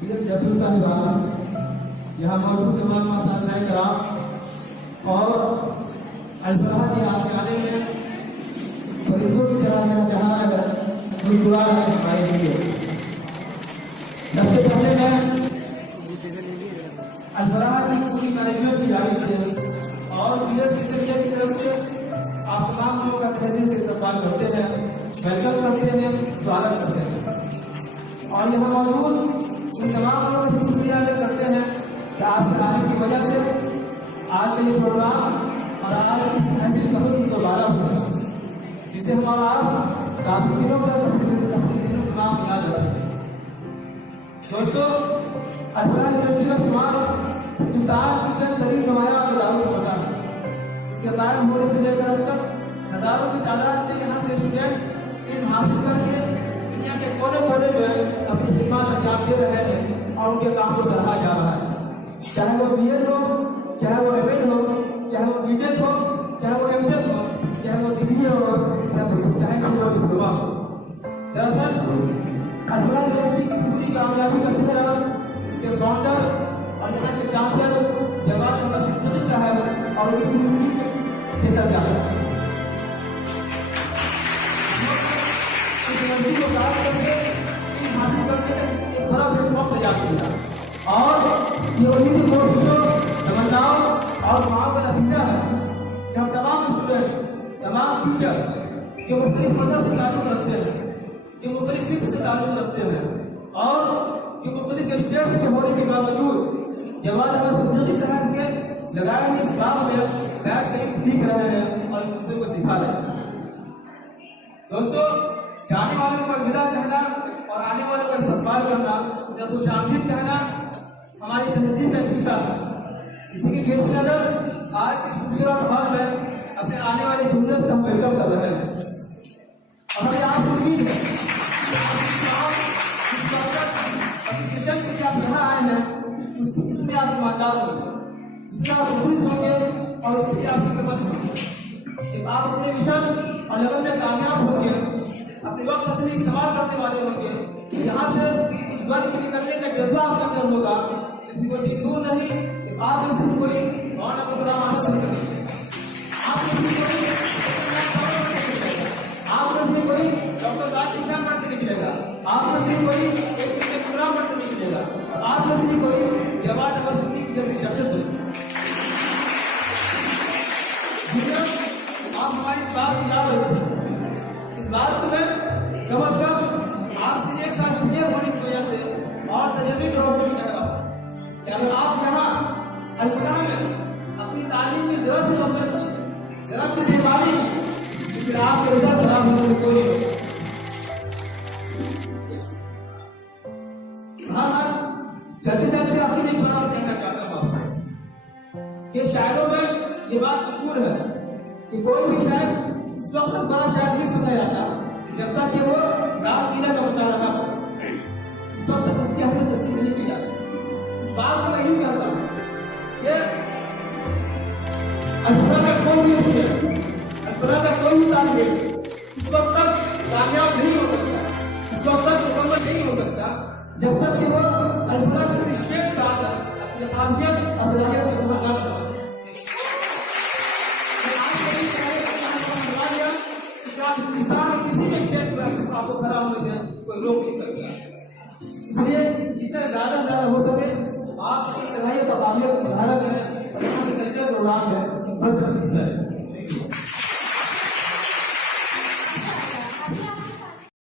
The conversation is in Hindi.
जबलपुर साहिब यहाँ मौजूद तमाम मसाइल कराम और अल्फाहा के आशियाने में फरीदों की तरह जहाँ कोई दुआ हमारे लिए। सबसे पहले मैं अल्फाहा की पूरी मैनेजमेंट की जारी से और लीडर सेक्रेटरी की तरफ से आप तमाम लोगों का तहे दिल से इस्तेमाल करते हैं, वेलकम करते हैं, स्वागत करते हैं और यहाँ मौजूद इन तमाम लोगों का शुक्रिया अदा करते हैं कि आपके आने की वजह से आज का ये प्रोग्राम और आज इस महफिल कबूल दोबारा हुआ, जिसे हमारा काफी दिनों का तमाम याद रखें। दोस्तों, अल्फाहा यूनिवर्सिटी का शुमार हिंदुस्तान की चंद तरीन नुमाया इदारों में होता है। इसके कायम होने से लेकर अब तक हजारों की तादाद में यहाँ से स्टूडेंट्स इल्म हासिल करके दुनिया के कोने कोने में अपनी खिदमत अंजाम दे रहे हैं और उनके काम को सराहा जा रहा है। चाहे वो बीएड हो, चाहे वो एमएड हो, चाहे वो बीटेक हो, चाहे वो एमटेक हो, चाहे वो डिग्री हो, चाहे वो डिप्लोमा हो। दरअसल अल्फाहा यूनिवर्सिटी की पूरी कामयाबी का सिलसिला इसके फाउंडर और यहाँ के चांसलर जवाद अहमद सिद्दीकी साहब और उनकी पूरी टीम के साथ जाता है। को प्राप्त करके हासिल करने तक एक बड़ा प्लेटफॉर्म तैयार किया और ये उन्हीं की कोशिशों, तमन्नाओं और दुआओं का नतीजा है कि हम तमाम स्टूडेंट, तमाम टीचर जो मुख्तलिफ मजहब से ताल्लुक रखते हैं, जो मुख्तलिफ फिक्र से ताल्लुक रखते हैं और जो मुख्तलिफ स्टेट्स के होने के बावजूद जवाद अहमद सिद्दीकी साहब के लगाए हुए इस काम में बैठ कर सीख रहे हैं और एक दूसरे को सिखा रहे हैं। दोस्तों, जाने वालों को अलविदा कहना और आने वालों का इस्तकबाल करना, जब कुछ आमदीद कहना हमारी तहजीब का हिस्सा है। इसी के पेश नजर आज की खूबसूरत हॉल में अपने आने वाले जुमले से हम वेलकम कर रहे हैं और हमें आप उम्मीद है एप्लीकेशन के लिए आप यहाँ आए हैं, इसमें आप ईमानदार होंगे, इसमें आप मुखलिस होंगे और उसके लिए आपकी मदद होगी। जब आप अपने मिशन और लगन में कामयाब होंगे, अपने वक्त का सही इस्तेमाल करने वाले होंगे, यहाँ से कुछ बन के निकलने का जज्बा आपके अंदर होगा। लेकिन कोई दिन दूर नहीं कि आप में से कोई और प्रोग्राम हासिल करेंगे, आप में से कोई डॉक्टर साहब एग्जाम बन के निकलेगा, आप में से कोई एक प्रोग्राम बन के निकलेगा और आप में से कोई जवाद अहमद सिद्दीकी जैसी शख्सियत। आप हमारी इस बात को याद रखें, इस बात को कम अज कम आपसे एक साथ सीनियर होने की वजह से और तजर्बे के रोड में कह रहा हूँ कि अगर आप यहाँ अल्फाहा में अपनी तालीम में जरा से नफरत की, जरा से बेमानी की, फिर आपके रिजल्ट खराब होने से कोई नहीं। हाँ, चलते चलते आखिर एक बात कहना चाहता हूँ आपसे कि शायरों में ये बात मशहूर है कि कोई भी शायर इस वक्त तक बड़ा शायर नहीं समझा जाता जब तक कि वो रात मीरा का मुशायरा ना हो। इस वक्त तक उसकी हमें तस्लीम नहीं की जाती। इस बात को मैं यूं कहता हूँ कि अल्फाहा का कोई भी स्टूडेंट, अल्फाहा का कोई भी तालिब इल्म इस वक्त तक कामयाब नहीं हो सकता, इस वक्त तक मुकम्मल नहीं हो सकता जब तक कि वो अल्फाहा के स्टेट का अपनी काबिलियत और सलाहियत को पूरा ना करे। किसी भी स्टेज पर आपको खड़ा होने से कोई रोक नहीं सकता। इसलिए जितना ज्यादा हो सके आप अपनी सलाहियत और काबिलियत को बढ़ाना करें और यहाँ के कल्चर प्रोग्राम है